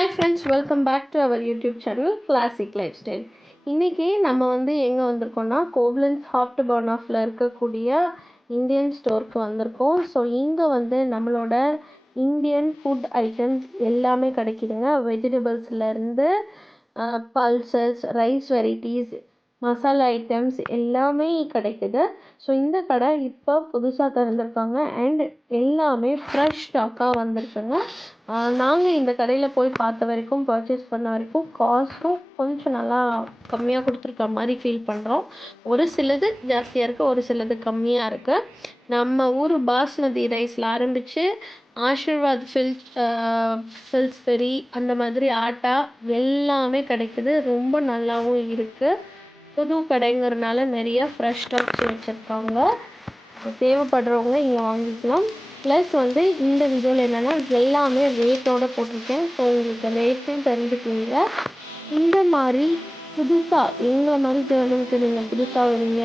Hi friends, welcome back to our YouTube channel classic lifestyle. இன்றைக்கி நம்ம எங்கே வந்திருக்கோம்னா கோவலன்ஸ் ஹாப்ட் பர்னாஃபில் இருக்கக்கூடிய இந்தியன் ஸ்டோருக்கு வந்திருக்கோம். ஸோ இங்கே நம்மளோட இந்தியன் ஃபுட் ஐட்டம்ஸ் எல்லாமே கிடைக்குதுங்க. வெஜிடபிள்ஸ்லேருந்து pulses, rice varieties, masala items எல்லாமே கிடைக்குது. ஸோ இந்த கடை இப்போ புதுசாக திறந்துருக்காங்க அண்ட் எல்லாமே ஃப்ரெஷ் ஸ்டாக்காக வந்திருக்குங்க. நாங்கள் இந்த கடையில் போய் பார்த்த வரைக்கும், பர்ச்சேஸ் பண்ண வரைக்கும் காஸ்ட்டும் கொஞ்சம் நல்லா கம்மியாக கொடுத்துருக்க மாதிரி ஃபீல் பண்ணுறோம். ஒரு சிலது ஜாஸ்தியாக இருக்குது, ஒரு சிலது கம்மியாக இருக்குது. நம்ம ஊர் பாஸ்மதி ரைஸில் ஆரம்பித்து ஆஷிர்வாத் ஃபில்ஸ்பெரி அந்த மாதிரி ஆட்டா எல்லாமே கிடைக்குது. ரொம்ப நல்லாவும் இருக்குது. புது கடைங்கிறதுனால நிறைய ஃப்ரெஷ் ஸ்டாக்ஸ் வச்சுருக்காங்க. தேவைப்படுறவங்க இங்கே வாங்கிக்கலாம். ப்ளஸ் இந்த வீடியோவில் என்னென்னா எல்லாமே ரேட்டோடு போட்டிருக்கேன். ஸோ உங்களுக்கு ரேட்டும் தெரிஞ்சுக்குவீங்க. இந்த மாதிரி புதுசாக எங்களை மாதிரி தேர்தலுக்கு நீங்கள் புதுசாக வரீங்க,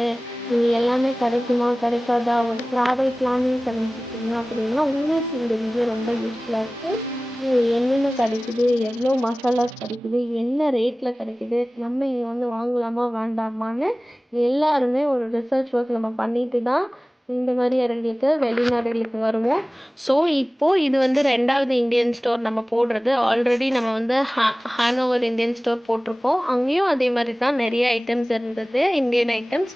நீங்கள் எல்லாமே கிடைக்குமா கிடைக்காதா, ஒரு ட்ராவல் பிளானிங் தெரிஞ்சுக்கிட்டீங்க அப்படின்னா உங்களுக்கு இந்த வீடியோ ரொம்ப யூஸ்ஃபுல்லாக இருக்குது. என்னென்ன கிடைக்குது, எவ்வளோ மசாலாஸ் கிடைக்குது, என்ன ரேட்டில் கிடைக்குது, நம்ம இங்கே வாங்கலாமா வேண்டாமான்னு எல்லாருமே ஒரு ரிசர்ச் ஒர்க் நம்ம பண்ணிட்டு தான் இந்த மாதிரி இடங்களுக்கு வெளிநாடுகளுக்கு வருவோம். ஸோ இப்போது இது ரெண்டாவது இந்தியன் ஸ்டோர் நம்ம போடுறது. ஆல்ரெடி நம்ம ஹானோவர் இந்தியன் ஸ்டோர் போட்டிருக்கோம். அங்கேயும் அதே மாதிரி தான் நிறைய ஐட்டம்ஸ் இருந்தது, இந்தியன் ஐட்டம்ஸ்.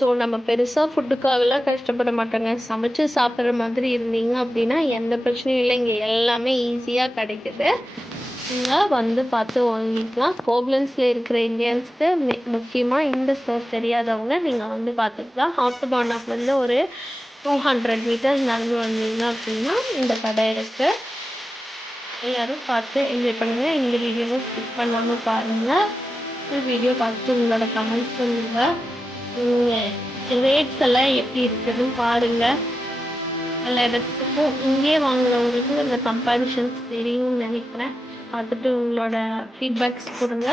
ஸோ நம்ம பெருசாக ஃபுட்டுக்காகலாம் கஷ்டப்பட மாட்டோங்க. சமைச்சு சாப்பிட்ற மாதிரி இருந்தீங்க அப்படின்னா எந்த பிரச்சனையும் இல்லை. இங்கே எல்லாமே ஈஸியாக கிடைக்குது. நீங்கள் பார்த்து வாங்கிக்கலாம். கோவலன்ஸில் இருக்கிற இந்தியன்ஸ்க்கு முக்கியமாக இந்த ஸ்டோர் தெரியாதவங்க நீங்கள் பார்த்துக்கலாம். ஹாப்ட் பர்னாஃப்லேருந்து ஒரு 200 மீட்டர்ஸ் நடந்து வந்தீங்க அப்படின்னா இந்த கடை இருக்குது. எல்லோரும் பார்த்து என்ஜாய் பண்ணுங்கள். இந்த வீடியோவை ஸ்கிப் பண்ணாமல் பாருங்கள். இந்த வீடியோ பார்த்து உங்களோட கமெண்ட்ஸ் சொல்லுங்கள். ரேட்ஸ் எல்லாம் எப்படி இருக்குதுன்னு பாருங்கள். எல்லா இடத்துக்கும் இங்கேயே வாங்குறவங்களுக்கு இந்த கம்பேரிஷன்ஸ் தெரியும்னு நினைக்கிறேன். பார்த்துட்டு உங்களோட ஃபீட்பேக்ஸ் கொடுங்க.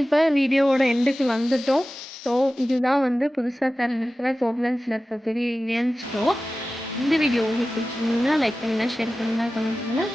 இப்போ வீடியோவோட எண்டுக்கு வந்துட்டோம். ஸோ இதுதான் வந்து புதுசாக திறந்துருக்கிற கோப்லன்ஸில் இருக்க பெரிய இந்தியன் ஸ்டோர். இந்த வீடியோ உங்களுக்கு பிடிச்சிருந்ததுன்னா லைக் பண்ணுங்கள், ஷேர் பண்ணுங்கள், கமெண்ட் பண்ணுங்கள்.